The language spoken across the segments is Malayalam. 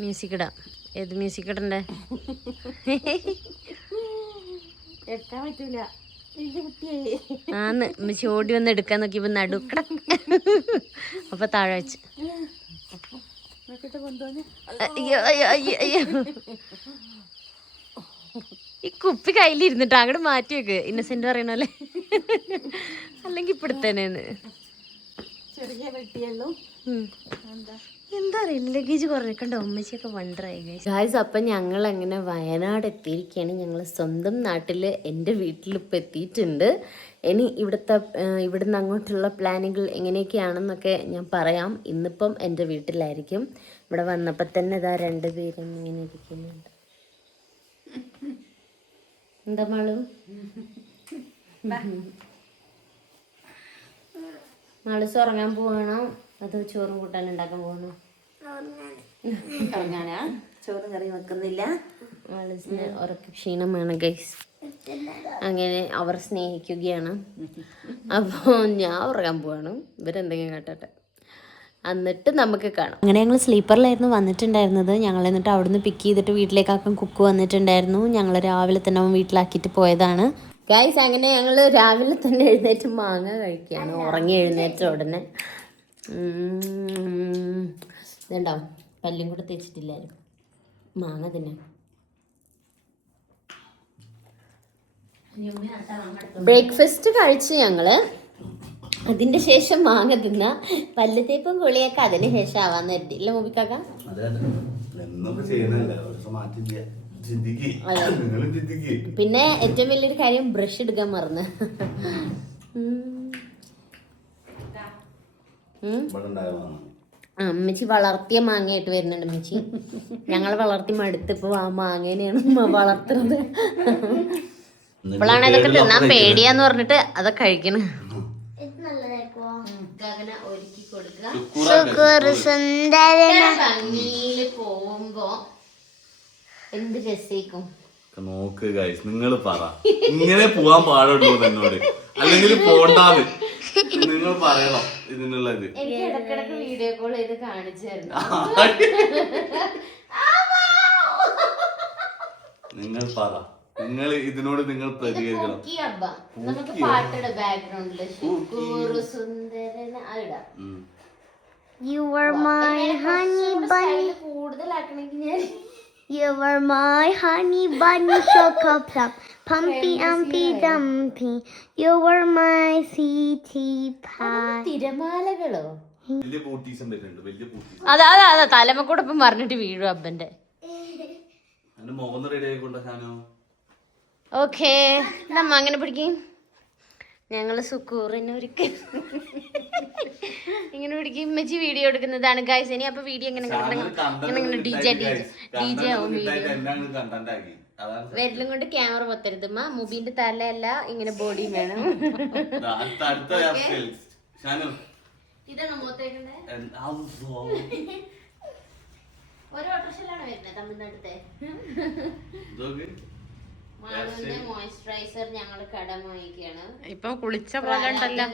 മ്യൂസിക് ഇടാം. ഏത് മ്യൂസിക് ഇടണ്ടേ? എടുക്കാൻ പറ്റൂല. ആന്ന് ഉമ്മച്ചി ഓടി വന്ന് എടുക്കാൻ നോക്കിയപ്പോ നടുക്കട. അപ്പൊ താഴെ വെച്ച്. അയ്യോ അയ്യോ അയ്യോ അയ്യോ. ഈ കുപ്പി കയ്യിലിരുന്നിട്ട് അങ്ങോട്ട് മാറ്റി വെക്ക്. ഇന്നസെന്റ് പറയണല്ലേ. അല്ലെങ്കിൽ ഇപ്പിടുത്തേനേന്ന്. ചെറിയ വെട്ടിയുള്ളൂ. എന്താ അറിയില്ല, ലഗേജ് കുറഞ്ഞിട്ടുണ്ടോ? ഉമ്മച്ചിയൊക്കെ വണ്ടറായി ഗായ്സ്. അപ്പം ഞങ്ങൾ അങ്ങനെ വയനാട് എത്തിയിരിക്കുകയാണ്. ഞങ്ങൾ സ്വന്തം നാട്ടിൽ എൻ്റെ വീട്ടിലിപ്പോൾ എത്തിയിട്ടുണ്ട്. ഇനി ഇവിടുന്ന് അങ്ങോട്ടുള്ള പ്ലാനുകൾ എങ്ങനെയൊക്കെയാണെന്നൊക്കെ ഞാൻ പറയാം. ഇന്നിപ്പം എൻ്റെ വീട്ടിലായിരിക്കും. ഇവിടെ വന്നപ്പോൾ തന്നെ ഇതാ രണ്ടുപേരും ഇങ്ങനെ ഇരിക്കുന്നുണ്ട്. എന്താ മാളു? മാളൂസ് ഉറങ്ങാൻ പോവാണോ അതോ ചോറും കൂട്ടാൻ ഉണ്ടാക്കാൻ പോകണോ? ഉറങ്ങാനാ? ചോറും കറി വെക്കുന്നില്ല. മാളൂസിന് ഉറക്ക ക്ഷീണമാണ് ഗൈസ്. അങ്ങനെ അവർ സ്നേഹിക്കുകയാണ്. അപ്പോൾ ഞാൻ ഉറങ്ങാൻ പോവാണ്. ഇവരെന്തെങ്കിലും കേട്ടട്ടെ, എന്നിട്ട് നമുക്ക് കാണാം. അങ്ങനെ ഞങ്ങൾ സ്ലീപ്പറിലായിരുന്നു വന്നിട്ടുണ്ടായിരുന്നത്. ഞങ്ങൾ എന്നിട്ട് അവിടുന്ന് പിക്ക് ചെയ്തിട്ട് വീട്ടിലേക്കാക്കാൻ കുക്ക് വന്നിട്ടുണ്ടായിരുന്നു. ഞങ്ങൾ രാവിലെ തന്നെ വീട്ടിലാക്കിയിട്ട് പോയതാണ് ഗൈസ്. അങ്ങനെ ഞങ്ങൾ രാവിലെ തന്നെ എഴുന്നേറ്റ് മാങ്ങ കഴിക്കുകയാണ്. ഉറങ്ങി എഴുന്നേറ്റ ഉടനെ. ഇതുണ്ടാവും, പല്ലും കൂടെ തേച്ചിട്ടില്ലായിരുന്നു. മാങ്ങ തന്നെ ബ്രേക്ക്ഫാസ്റ്റ് കഴിച്ച് ഞങ്ങള്. അതിന്റെ ശേഷം മാങ്ങ തിന്ന. പല്ല് തേപ്പും കുളിയൊക്കെ അതിന് ശേഷം ആവാന്ന് കരുതിയില്ല മൂബിക്കാക്ക. പിന്നെ ഏറ്റവും വലിയൊരു കാര്യം ബ്രഷ് എടുക്കാൻ മറന്ന്. അമ്മച്ചി വളർത്തിയ മാങ്ങയായിട്ട് വരുന്നുണ്ട്. അമ്മച്ചി ഞങ്ങൾ വളർത്തി മടുത്തിപ്പോ ആ മാങ്ങേനെയാണ് വളർത്തുന്നത്. ഇപ്പോഴാണ് ഇതൊക്കെ തിന്നാൻ പേടിയാന്ന് പറഞ്ഞിട്ട് അതൊക്കെ കഴിക്കണം. ഒരുക്കി ഭംഗിയില് പോകുമ്പോ എന്ത് രസിക്കും നോക്ക് ഗൈസ്. നിങ്ങൾ പറ, ഇങ്ങനെ പോവാൻ പാടുള്ളൂ എന്നോട്, അല്ലെങ്കിൽ പോണ്ടാന്ന് നിങ്ങൾ പറയണം. ഇതിനുള്ളത് എനിക്ക് ഇടക്കിടക്ക് വീഡിയോ കോൾ ചെയ്ത് കാണിച്ചു തരണം. നിങ്ങൾ പറ, നിങ്ങൾ ഇതിനോട് നിങ്ങൾ പ്രതികരിക്കണം. നമുക്ക് പാട്ടുടെ ബാക്ക്ഗ്രൗണ്ടില് You were my honey bunny. കൂടുതലാക്കണമെങ്കിൽ ഞാൻ You were my honey bunny choco plum pumpy umpy dumpy. You were my sweetie pie. തിരമാലകളോ? വലിയ ബൂട്ടീസം വരുന്നുണ്ട്, വലിയ ബൂട്ടീസം. അതാ തലമക്കൂടെ ഇപ്പം പറഞ്ഞിട്ട് വീഴും അപ്പന്റെ. എന്റെ മുഖം റെഡി ആയിക്കൊണ്ടോ ഷാനോ? ഓക്കേ, നമ്മ അങ്ങനെ പിടിക്കും. ഞങ്ങള് സുക്കൂറിനെ ഒരിക്കൽ ഇങ്ങനെ പിടിക്കും. ഉമ്മച്ചി വീഡിയോ എടുക്കുന്നതാണ് ഗൈസ്. ഇനി അപ്പൊ വീഡിയോ എങ്ങനെ ഡിജെ ആവും. വീഡിയോ വിരലും കൊണ്ട് ക്യാമറ പൊത്തരുതുമ്മ. മുബീന്റെ തലയല്ല, ഇങ്ങനെ ബോഡി വേണം. ഇതാണോ മുഖത്തേക്കണ്ടേ? ഒരു ഓട്ടോറിക്ഷയിലാണ് വരുന്നത് തമിഴ്നാട്ടിലത്തെ. മോയ്സ്ചറൈസർ ഞങ്ങൾ കടം വാങ്ങിക്കുകയാണ്. ഇപ്പം കുളിച്ച പോലെ ഉണ്ടല്ലോ.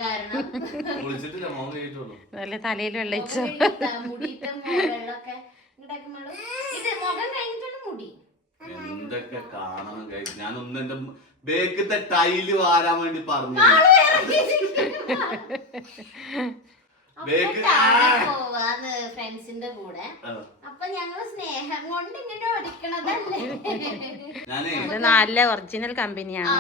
നല്ല തലയിൽ വെള്ളയിച്ചു മുടിയിട്ട് വെള്ളമൊക്കെ ഇത് മുഖം കഴിഞ്ഞിട്ടാണ് മുടി. എന്തൊക്കെ കാണണം കഴിച്ചു. ഞാനൊന്നും എന്റെ ബേക്കത്തെ ടൈല് വാരാൻ വേണ്ടി പറഞ്ഞു. ഫ്രണ്ട്സിന്റെ കൂടെ അപ്പൊ ഞങ്ങള് സ്നേഹം കൊണ്ട് ഇങ്ങനെ ഒരുക്കണതല്ലേ. നല്ല ഒറിജിനൽ കമ്പനിയാണ്.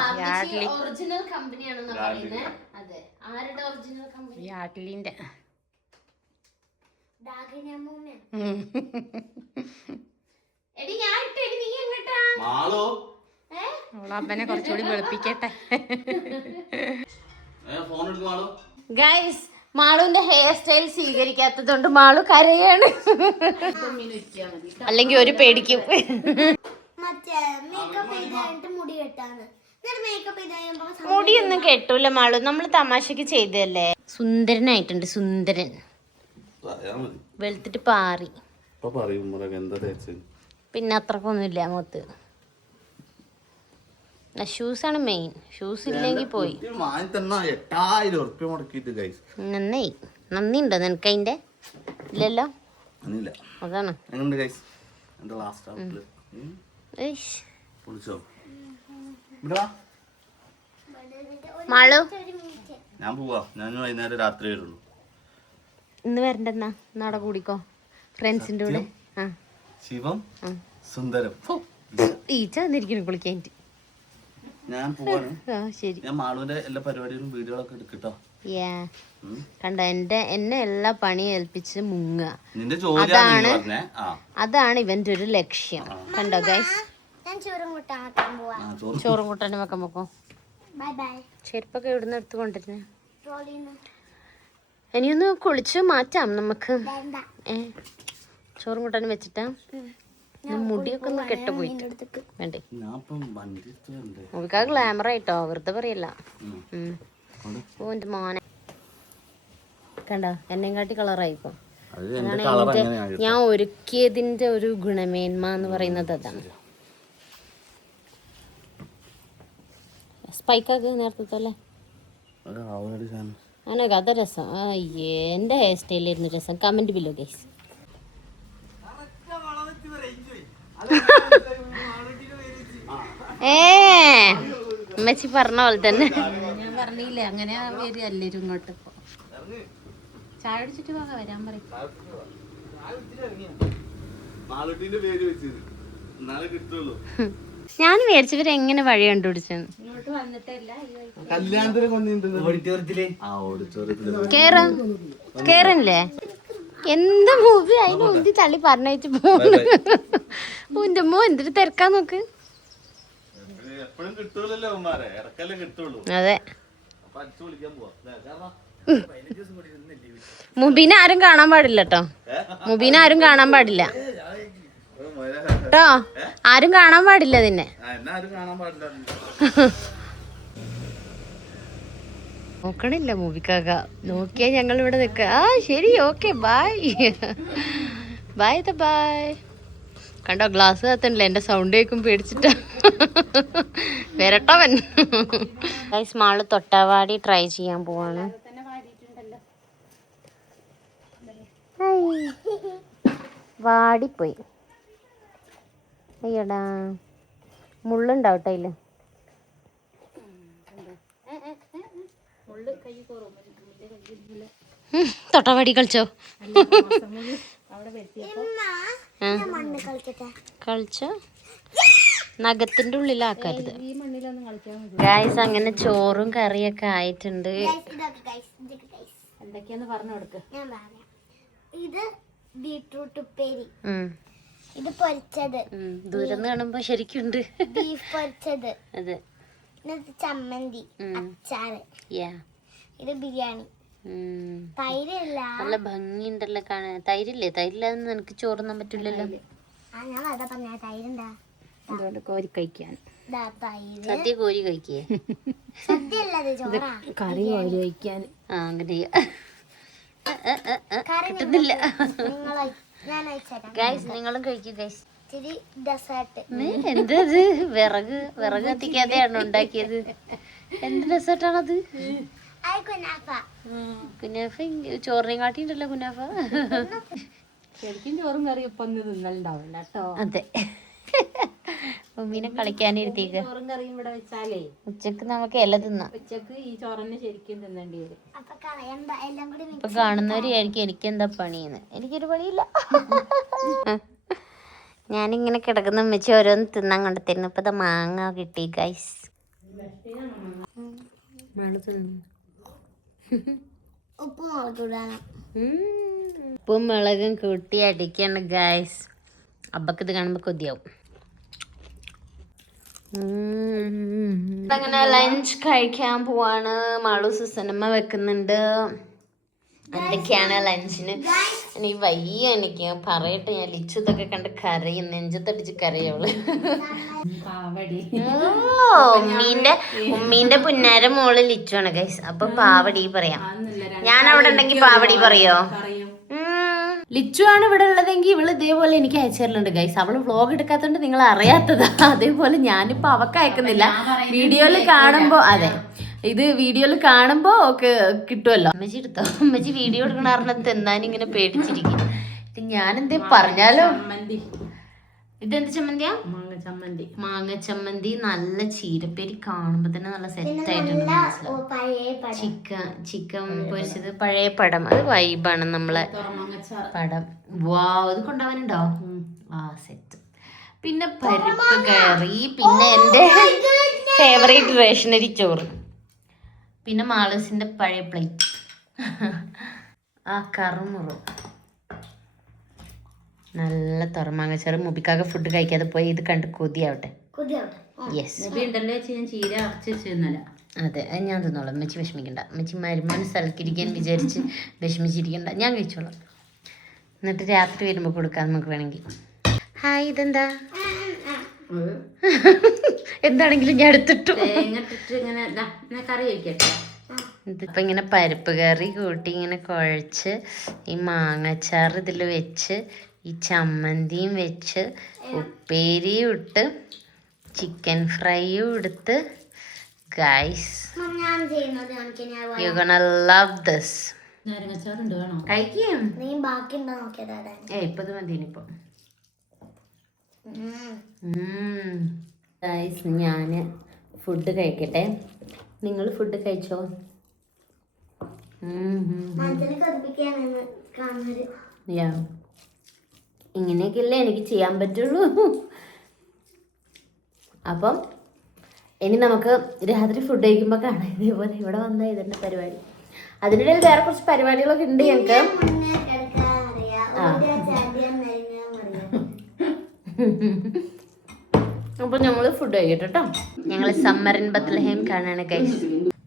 ഒറിജിനൽ കമ്പനിയാണെന്ന് പറയുന്നത്. അതെ, ആരുടെ ഒറിജിനൽ കമ്പനി? യാഡ്ലിന്റെ. എടി ഞാൻ ഇട്ടെടി, നീ എങ്ങട്ടാ? അവളപ്പനെ കുറച്ചുകൂടി വെളുപ്പിക്കട്ടെ ഗൈസ്. മാളുവിന്റെ ഹെയർ സ്റ്റൈൽ സ്വീകരിക്കാത്തതുകൊണ്ട് മാളു കരയാണ്. അല്ലെങ്കിൽ ഒരു പേടിക്കും. മുടിയൊന്നും കെട്ടൂല മാളു, നമ്മൾ തമാശക്ക് ചെയ്തല്ലേ. സുന്ദരനായിട്ടുണ്ട്, സുന്ദരൻ. വെളുത്തിട്ട് പാറി. പിന്നെ അത്രക്കൊന്നുമില്ല മുഖത്ത്. ഷൂസാണ് മെയിൻ. ഷൂസ് ഇല്ലെങ്കിൽ പോയി. നന്ദിയുണ്ടോ നിനക്ക് അതിന്റെ? ഇല്ലല്ലോ, അതാണ്. എന്റെ ലാസ്റ്റ് ഔട്ടില് ഇഷ്. വിളിച്ചോ ഇവിടെ വാ. മാളു ഞാൻ പോവാ. ഞാൻ വൈകുന്നേരം രാത്രി വരുള്ളൂ. ഇന്ന് വരണ്ടെന്നാ നാടെ കൂടിക്കോ ഫ്രണ്ട്സിന്റെ കൂടെ. ആ ശിവം സുന്ദരം. ഈച്ച വന്നിരിക്കുന്നു കുളിക്കാൻ. ഞാൻ പോവാണ്. ആ ശരി. ഞാൻ മാളുവിന്റെ എല്ലാ പരിപാടികളും വീഡിയോകളൊക്കെ എടുക്കട്ടോ. കണ്ട എന്നെ എല്ലാ പണിയും ഏൽപ്പിച്ച് മുങ്ങുക. നിന്റെ ജോലിയാണ് പറഞ്ഞേ. അതാണ് ഇവന്റെ ഒരു ലക്ഷ്യം. കണ്ടോ ഗൈസ്? ചോറും കൂട്ടാനും വെക്കാൻ പോക്കോ. ചെരുപ്പൊക്കെ എവിടുന്ന് എടുത്ത് കൊണ്ടിരുന്നേ? ഇനിയൊന്ന് കുളിച്ച് മാറ്റാം നമുക്ക്. ചോറും കൂട്ടാനും വെച്ചിട്ടാ. മുടിയൊക്കെ ഒന്ന് കെട്ടുപോയിട്ട് വേണ്ടേ? നമുക്ക് ഗ്ലാമർ ആയിട്ടോ, വെറുതെ പറയല്ല. ഓ എന്റെ മോനെ കണ്ടോ എന്നെയും കാട്ടി കളറായിപ്പോ. അതാണ് ഞാൻ ഒരുക്കിയതിന്റെ ഒരു ഗുണമേന്മ എന്ന് പറയുന്നത്. അതാണ് സ്പൈക്കൊക്കെ നേരത്തെ അല്ലേ? അങ്ങനെയൊക്കെ അത് രസം. എന്റെ ഹെയർ സ്റ്റൈലായിരുന്നു രസം. Comment below guys. ഉമ്മച്ചി പറഞ്ഞ പോലെ തന്നെ. ഞാൻ പറഞ്ഞില്ലേ അങ്ങനെ വരികല്ലേ ഇങ്ങോട്ട്. ഇപ്പൊ ചായ അടിച്ചിട്ട് പോകാൻ വരാൻ പറയും. ഞാൻ വിചാരിച്ചവര് എങ്ങനെ വഴി കണ്ടുപിടിച്ചെന്ന്. ഇങ്ങോട്ട് വന്നിട്ടല്ല കേറല്ലേ? എന്താ മൂവി അതിന് മുന്തി തള്ളി പറഞ്ഞയച്ച് പോകുന്നു. എന്റെ മോ എന്തൊരു തിരക്കാ നോക്ക്. അതെ മുബീനെ ആരും കാണാൻ പാടില്ല കേട്ടോ. മുബീനെ ആരും കാണാൻ പാടില്ല കേട്ടോ. ആരും കാണാൻ പാടില്ല നിന്നെ. നോക്കണില്ല മൂവിക്കാക്ക. നോക്കിയാ ഞങ്ങൾ ഇവിടെ നിക്ക. ആ ശരി ഓക്കെ ബൈ ബൈ ബൈ. കണ്ടോ ഗ്ലാസ് കത്തണില്ല. എന്റെ സൗണ്ട് കേൾക്കും പേടിച്ചിട്ടാ. വരട്ടവൻ. മാള് തൊട്ടാവാടി ട്രൈ ചെയ്യാൻ പോവാണ്. വാടിപ്പോയി. അയ്യടാ മുള്ളുണ്ടാവട്ടെ അതില്. തൊട്ടാവാടി കളിച്ചോ? കളിച്ചോ? നഖത്തിന്റെ ഉള്ളിലാക്കരുത് ഗൈസ്. അങ്ങനെ ചോറും കറിയൊക്കെ ആയിട്ടുണ്ട്. എന്തൊക്കെയാന്ന് പറഞ്ഞു കൊടുക്ക. ഇത് ബീട്രൂട്ട് ഉപ്പേരി, ഇത് പൊരിച്ചത്, ദൂരം കാണുമ്പോ ശരിക്കുണ്ട് ബീഫ് പൊരിച്ചത്, അതെ, ചമ്മന്തി, അച്ചാറ്, ഇത് ബിരിയാണി. തൈരല്ല. നല്ല ഭംഗിയുണ്ടല്ലോ കാണാൻ. തൈരില്ലേ? തൈരില്ലാതെ നിനക്ക് ചോറുന്നാൻ പറ്റില്ലല്ലോ. ഞാൻ അതാ പറഞ്ഞ തൈരുണ്ടാ. അതുകൊണ്ട് കോരി കഴിക്കാൻ. സദ്യ കോരി കഴിക്കേ? കറി കോരി കഴിക്കാൻ. അങ്ങനെ കിട്ടുന്നില്ല ഗൈസ്. നിങ്ങളും കഴിക്കും ഗൈസ്. എന്തത്? വിറക് കത്തിക്കാതെയാണോ ഉണ്ടാക്കിയത്? എന്ത് ഡെസേർട്ടാണത്? കുനാഫ. ചോറിനെ കാട്ടിണ്ടല്ലോ കുനാഫ. ശരിക്കും ചോറും കറി ഇപ്പൊ തിന്നലുണ്ടാവില്ല കേട്ടോ. അതെ മമ്മീനെ കളിക്കാനിരുത്തിക്ക. ചോറും കറിയും ഇവിടെ വെച്ചാലേ ഉച്ചക്ക് നമുക്ക് ഇല തിന്നാം. ഉച്ചക്ക് ഈ ചോറന്നെ ശരിക്കും തിന്നേണ്ടി വരും. ഇപ്പൊ കാണുന്നവര് വിചാരിക്കും എനിക്കെന്താ പണിയെന്ന്. എനിക്കൊരു പണിയില്ല. ഞാനിങ്ങനെ കിടക്കുന്ന ഉമ്മച്ചി ഓരോന്ന് തിന്നാൻ കൊണ്ടുത്തരുന്നു. ഇപ്പൊ മാങ്ങ കിട്ടി ഗൈസ്. ഉപ്പും മുളകും കൂട്ടി അടിക്കാണ് ഗൈസ്. അബ്ബക്ക് ഇത് കാണുമ്പോ കൊതിയാവും. അങ്ങനെ ലഞ്ച് കഴിക്കാൻ പോവാണ്. മാളു സിനിമ വെക്കുന്നുണ്ട്. എന്തൊക്കെയാണ് ലഞ്ചിന്? എനിക്ക് വയ്യ. എനിക്ക് പറയട്ടെ. ഞാൻ ലിച്ചു ഇതൊക്കെ കണ്ട് കരയും. നെഞ്ചത്തടിച്ച് കരയോള്. ഉമ്മീന്റെ പുന്നാര മോള് ലിച്ചുവാണ് ഗൈസ്. അപ്പൊ പാവടി പറയാം. ഞാൻ അവിടെ ഉണ്ടെങ്കി പാവടി പറയോ? ലിച്ചു ആണ് ഇവിടെ ഉള്ളതെങ്കിൽ ഇവള് ഇതേപോലെ എനിക്ക് അയച്ചിട്ടുണ്ട് ഗൈസ്. അവള് വ്ളോഗ് എടുക്കാത്തോണ്ട് നിങ്ങൾ അറിയാത്തതാ. അതേപോലെ ഞാനിപ്പോ അവക്ക് അയക്കുന്നില്ല. വീഡിയോയില് കാണുമ്പോ, അതെ ഇത് വീഡിയോയില് കാണുമ്പോ ഒക്കെ കിട്ടുമല്ലോ. അമ്മച്ചി എടുത്തോ. അമ്മച്ചി വീഡിയോ എടുക്കണ കാരണം തിന്നാൻ ഇങ്ങനെ പേടിച്ചിരിക്കും. ഞാനെന്തേ പറഞ്ഞാലോ? ഇതെന്ത് ചമ്മന്തിയാ? മാങ്ങ ചമ്മന്തി. മാങ്ങ ചമ്മന്തി. നല്ല ചീരപ്പേരി കാണുമ്പോ തന്നെ നല്ല സെറ്റ് ആയിട്ടുണ്ട് മനസ്സിലാവും. ചിക്കൻ പൊരിച്ചത്, പഴയ പടം, അത് വൈബാണ് നമ്മളെ പടം. വാവ്, അത് കൊണ്ടുപോകാനുണ്ടോ? ആ സെറ്റ്. പിന്നെ പരിപ്പ് കറി, പിന്നെ എൻ്റെ ഫേവറേറ്റ് റേഷനരി ചോറ്, പിന്നെ മാളൂസിന്റെ പഴയ പ്ലേറ്റ്, ആ കറുമുറു, നല്ല തുറമാങ്ങച്ചാറ്. മുബിക്കാകെ ഫുഡ് കഴിക്കാതെ പോയി ഇത് കണ്ട് കൊതിയാവട്ടെ. യെസ്, ഞാൻ ചീര അരച്ച് വെച്ചിരുന്നല്ല. അതെ, അത് ഞാൻ തിന്നോളാം. അമ്മച്ചി വിഷമിക്കണ്ട. അമ്മച്ചി മരുമോന് സ്ഥലത്തിരിക്കാൻ വിചാരിച്ച് വിഷമിച്ചിരിക്കണ്ട, ഞാൻ കഴിച്ചോളാം. എന്നിട്ട് രാത്രി വരുമ്പോൾ കൊടുക്കാം നമുക്ക് വേണമെങ്കിൽ. ഹായ്, ഇതെന്താ? എന്താണെങ്കിലും ഞാൻ എടുത്തിട്ടു. ഇങ്ങനെ കറി വയ്ക്കട്ടെ. ഇതിപ്പോൾ ഇങ്ങനെ പരിപ്പ് കറി കൂട്ടി ഇങ്ങനെ കുഴച്ച് ഈ മാങ്ങച്ചാറ് ഇതിൽ വെച്ച് ഈ ചമ്മന്തിയും വെച്ച് ഉപ്പേരിയും ഇട്ട് ചിക്കൻ ഫ്രൈയും എടുത്ത്, guys you gonna love this. നാരങ്ങച്ചാറുണ്ട്, വേണോ? കഴിക്കും. ബാക്കി ഇപ്പത് മതിനിപ്പോ. ഗൈസ്, ഞാൻ ഫുഡ് കഴിക്കട്ടെ. നിങ്ങൾ ഫുഡ് കഴിച്ചോ? ഇങ്ങനെയൊക്കെയല്ലേ എനിക്ക് ചെയ്യാൻ പറ്റുള്ളൂ. അപ്പം ഇനി നമുക്ക് രാത്രി ഫുഡ് കഴിക്കുമ്പോൾ കാണാം. ഇതേപോലെ ഇവിടെ വന്നാൽ ഇതിൻ്റെ പരിപാടി. അതിനിടയിൽ വേറെ കുറച്ച് പരിപാടികളൊക്കെ ഉണ്ട് ഞങ്ങൾക്ക്. അപ്പൊ ഞങ്ങള് ഫുഡ് കഴിക്കട്ടെ കേട്ടോ. ഞങ്ങൾ സമ്മറിൻ ബത്ലഹേം കാണാണ് ഗൈസ്.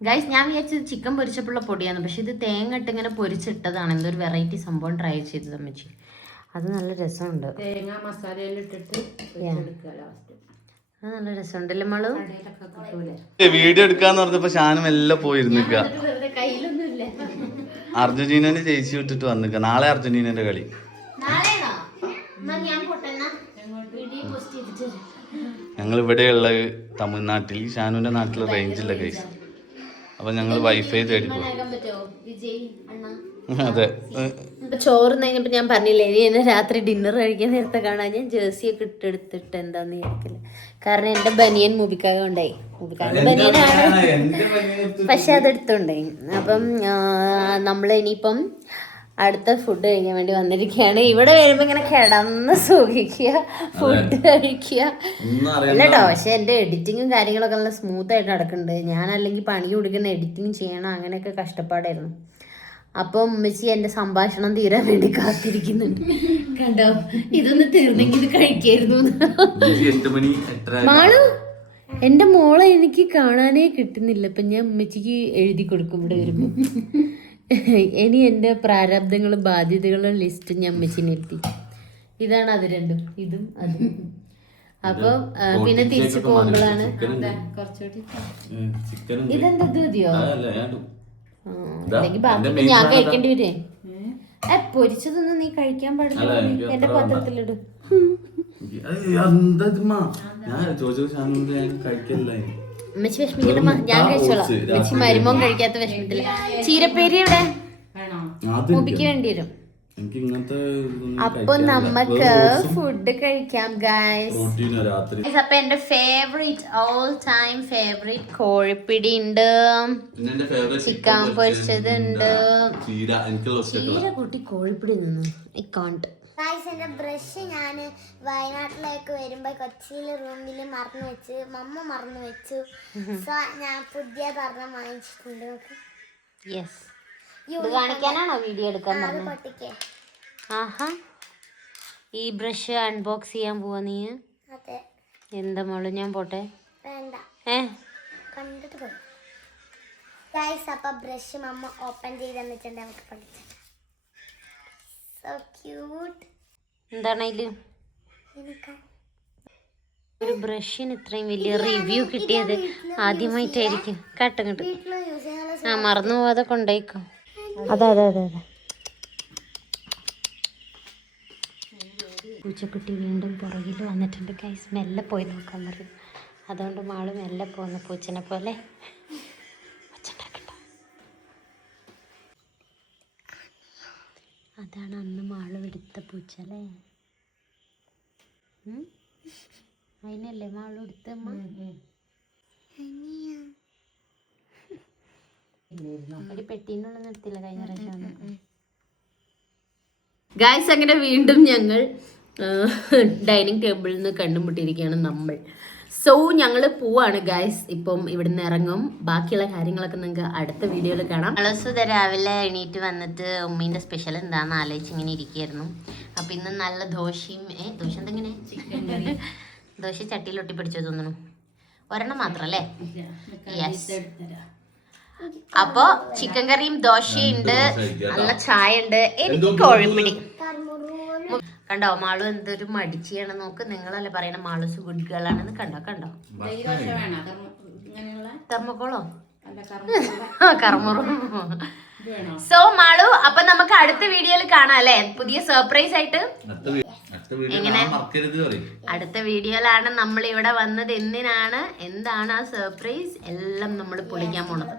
ഗൈസ്, ഞാൻ വിചാരിച്ചത് ചിക്കൻ പൊരിച്ചപ്പോഴുള്ള പൊടിയാണ്, പക്ഷെ ഇത് തേങ്ങ ഇട്ട് ഇങ്ങനെ പൊരിച്ചിട്ടതാണ്. എന്തൊരു വെറൈറ്റി സംഭവം ട്രൈ ചെയ്തത് അമ്മച്ചി. അത് നല്ല രസമുണ്ട്. തേങ്ങ മസാലയിലിട്ടിട്ട് അത് നല്ല രസമുണ്ടല്ലേ മോള്? വീഡിയോ എടുക്കാന്ന് പറഞ്ഞപ്പോ ഷാനും എല്ലാം പോയിരുന്നിക്ക. കയ്യിലൊന്നുമില്ല. അർജന്റീനന്റെ ജയിച്ചു വിട്ടിട്ട് വന്നിക്ക. നാളെ അർജന്റീനന്റെ കളി. ഞങ്ങൾ ഇവിടെയുള്ള തമിഴ്നാട്ടിൽ, ഷാനുവിന്റെ നാട്ടിൽ റേഞ്ചില്ല ഗൈസ്. അപ്പൊ ഞങ്ങൾ വൈഫൈ തേടി പോകും. അതെ, ചോറ് കഴിഞ്ഞപ്പോ ഞാൻ പറഞ്ഞില്ലേ, ഇനി എന്നെ രാത്രി ഡിന്നർ കഴിക്കാൻ നേരത്തെ കാണാൻ ഞാൻ ജേഴ്സിയൊക്കെ ഇട്ടെടുത്തിട്ട് എന്താന്ന് വിചാരിക്കില്ല. കാരണം എന്റെ ബനിയൻ മുബിക്കാകെ ഉണ്ടായി. മുബിക്കാകെ ബനിയനാണ്, പക്ഷെ അതെടുത്തുണ്ടായി. അപ്പം നമ്മൾ ഇനിയിപ്പം അടുത്ത ഫുഡ് കഴിക്കാൻ വേണ്ടി വന്നിരിക്കുകയാണ്. ഇവിടെ വരുമ്പോ ഇങ്ങനെ കിടന്ന് സുഖിക്കുക, ഫുഡ് കഴിക്കുക അല്ലട്ടോ. പക്ഷെ എന്റെ എഡിറ്റിങ്ങും കാര്യങ്ങളൊക്കെ നല്ല സ്മൂത്ത് ആയിട്ട് നടക്കുന്നുണ്ട്. ഞാൻ അല്ലെങ്കിൽ പണി കൊടുക്കുന്ന എഡിറ്റിങ് ചെയ്യണം, അങ്ങനെയൊക്കെ കഷ്ടപ്പാടായിരുന്നു. അപ്പം ഉമ്മച്ചി എന്റെ സംഭാഷണം തീരാൻ വേണ്ടി കാത്തിരിക്കുന്നുണ്ട്. കണ്ടോ, ഇതൊന്ന് തീർന്നെങ്കിൽ ഇത് കഴിക്കായിരുന്നു. മാളു, എന്റെ മോളെ എനിക്ക് കാണാനേ കിട്ടുന്നില്ല. ഇപ്പൊ ഞാൻ ഉമ്മച്ചിക്ക് എഴുതി കൊടുക്കും ഇവിടെ വരുമ്പോ. ഇനി എൻ്റെ പ്രാരാബ്ദങ്ങളും ബാധ്യതകളും ലിസ്റ്റ് ഞാൻ അമ്മച്ചിനെ എത്തി. ഇതാണ് അത് രണ്ടും, ഇതും അതും. അപ്പൊ പിന്നെ തിരിച്ചു പോകുമ്പോഴാണ് കുറച്ചുകൂടി. ഇതെന്താ മതിയോ? അല്ലെങ്കിൽ ബാക്കി ഞാൻ കഴിക്കേണ്ടി വരേ. പൊരിച്ചതൊന്നും നീ കഴിക്കാൻ പാടില്ല, എന്റെ പാത്രത്തിലിടും. അമ്മച്ചി വിഷമിക്കണ്ടമ്മ, ഞാൻ കഴിച്ചോളാം. അമ്മച്ചി മരുമോൻ കഴിക്കാത്ത വിഷമത്തില്ല. ചീരപ്പേരി ഇവിടെ മുബിക്ക് വേണ്ടി വരും. അപ്പൊ നമുക്ക് ഫുഡ് കഴിക്കാം ഗൈസ്. അപ്പൊ എന്റെ ഫേവറേറ്റ്, ഓൾ ടൈം ഫേവറേറ്റ് കോഴിപ്പിടി ഉണ്ട്, ചിക്കൻ പൊരിച്ചത് ഉണ്ട്. ചീര കൂട്ടി കോഴിപ്പിടി നിന്നു ഐ കാണ്ട്. എന്റെ ബ്രഷ് ഞാൻ വയനാട്ടിലേക്ക് വരുമ്പോ കൊച്ചിയിലെ റൂമിൽ മറന്നു വെച്ച്, മമ്മ മറന്നു വെച്ചു. സോ ഞാൻ പുതിയ പറഞ്ഞ വാങ്ങിച്ചിട്ടുണ്ട്. യെസ്, ഇത് കാണിക്കാനാണോ വീഡിയോ എടുക്കാൻ പറഞ്ഞത്? പൊട്ടിക്കേ. ആഹാ, ഈ ബ്രഷ് അൺബോക്സ് ചെയ്യാൻ പോവാ നീ? അതെ. എന്താ മോള്, ഞാൻ പോട്ടെ? വേണ്ട, കണ്ടിട്ട് പോയി. ഗൈസ്, അപ്പൊ ബ്രഷ് മമ്മ ഓപ്പൺ ചെയ്ത് തന്നിട്ടുണ്ട്. നമുക്ക് പഠിച്ചു. So cute. എന്താണ് അതില്? ഒരു ബ്രഷിന് ഇത്രയും വലിയ റിവ്യൂ കിട്ടിയത് ആദ്യമായിട്ടായിരിക്കും. കേട്ടോ, ആ മറന്നു പോവാതെ കൊണ്ടേക്കോ. അതെ അതെ അതെ അതെ. പൂച്ചക്കുട്ടി വീണ്ടും പുറകിൽ വന്നിട്ടുണ്ട് ഗൈസ്. മെല്ലെ പോയി നോക്കാൻ പറയും. അതുകൊണ്ട് മാള് മെല്ലെ പോകുന്ന പൂച്ചനെ പോലെ. അതാണ് അന്ന് മാള് എടുത്ത പൂച്ച അല്ലേ? അതിനല്ലേ മാളു എടുത്തമ്മ ഒരു പെട്ടീനുള്ള നിർത്തില്ല കഴിഞ്ഞ പ്രാവശ്യം. ഗായ്സ് അങ്ങനെ വീണ്ടും ഞങ്ങൾ ഡൈനിങ് ടേബിളിൽ നിന്ന് കണ്ടുമുട്ടിയിരിക്കുകയാണ് നമ്മൾ. സോ ഞങ്ങൾ പോവാണ് ഗായ്സ്. ഇപ്പം ഇവിടുന്ന് ഇറങ്ങും. ബാക്കിയുള്ള കാര്യങ്ങളൊക്കെ നിങ്ങൾക്ക് അടുത്ത വീഡിയോയിൽ കാണാം. അളസുത രാവിലെ എണീറ്റ് വന്നിട്ട് ഉമ്മീൻ്റെ സ്പെഷ്യൽ എന്താണെന്ന് ആലോചിച്ച് ഇങ്ങനെ ഇരിക്കുകയായിരുന്നു. അപ്പം ഇന്ന് നല്ല ദോശയും ദോശ എന്തെങ്ങനെ ദോശ ചട്ടിയിൽ ഒട്ടിപ്പിടിച്ചു തോന്നുന്നു. ഒരെണ്ണം മാത്രം അല്ലേ? യെസ്. അപ്പോ ചിക്കൻ കറിയും ദോശയുണ്ട്, നല്ല ചായ ഉണ്ട്, എനിക്ക് കോഴിപ്പിടി. കണ്ടോ മാളു എന്തൊരു മടിച്ചിയാണ് നോക്ക്. നിങ്ങളല്ലേ പറയണ മാളൂസ് ഗുഡ് ഗേൾ ആണെന്ന്. കണ്ടോ കണ്ടോ തെർമോക്കോളോ കർമ്മറും. സോ മാളു അപ്പൊ നമുക്ക് അടുത്ത വീഡിയോയിൽ കാണാം അല്ലേ, പുതിയ സർപ്രൈസ് ആയിട്ട്. എങ്ങനെ അടുത്ത വീഡിയോയിലാണ് നമ്മൾ ഇവിടെ വന്നത്, എന്താണ് ആ സർപ്രൈസ് എല്ലാം നമ്മൾ പൊളിക്കാൻ പോണത്.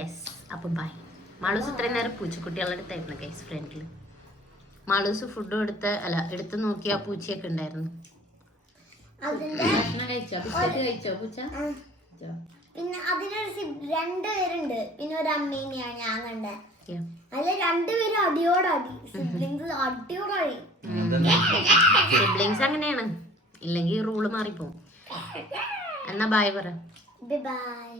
യെസ്. അപ്പൊ ബൈ. മാളൂസ് ഇത്രയും നേരം പൂച്ചക്കുട്ടികളുടെ അടുത്തായിരുന്നു ഗൈസ് ഫ്രണ്ടില്. മാളൂസ് ഫുഡ് എടുത്ത് നോക്കിയ പൂച്ചയൊക്കെ ഉണ്ടായിരുന്നു. പിന്നെ അതിനൊരു 2 പേരുണ്ട്, പിന്നെ ഒരു അമ്മേനെയാണ് ഞാൻ കണ്ടത്. അതില് 2 പേരും അടിയോടടി, സിബ്ലിങ്സ് അടിയോടടി. സിബ്ലിങ്സ് അങ്ങനെയാണ്, ഇല്ലെങ്കിൽ റൂള് മാറിപ്പോവും. എന്നാ ബൈ പറ. ബൈ.